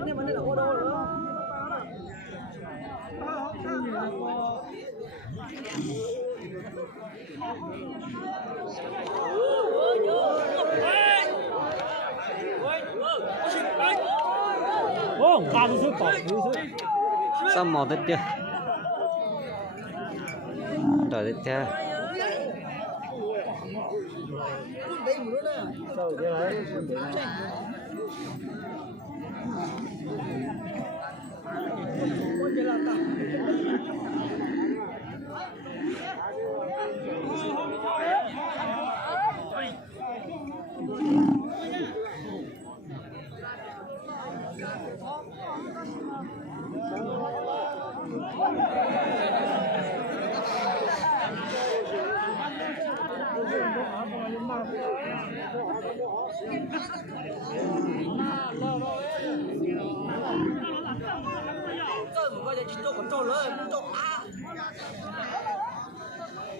tiền nhưng mà đây là ô đô nữa. Ô, ba mươi số bỏ. Xong một tiếp chưa? Rồi tiếp theo.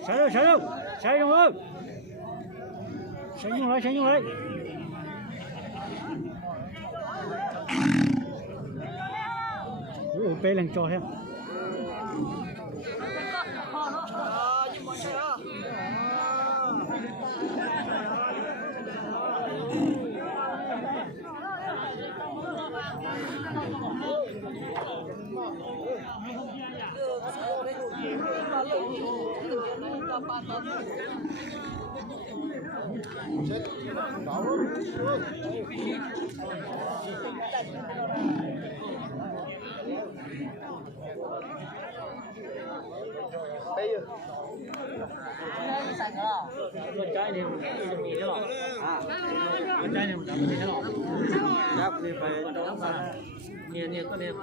Xài đâu, xài đâu ơi. Xài dùng lại. Ủa, bê lần cho thêm. Con trai này làm gì thế nào? Con trai này làm gì thế nào? Chắc đi về chỗ mà. Nhiều con em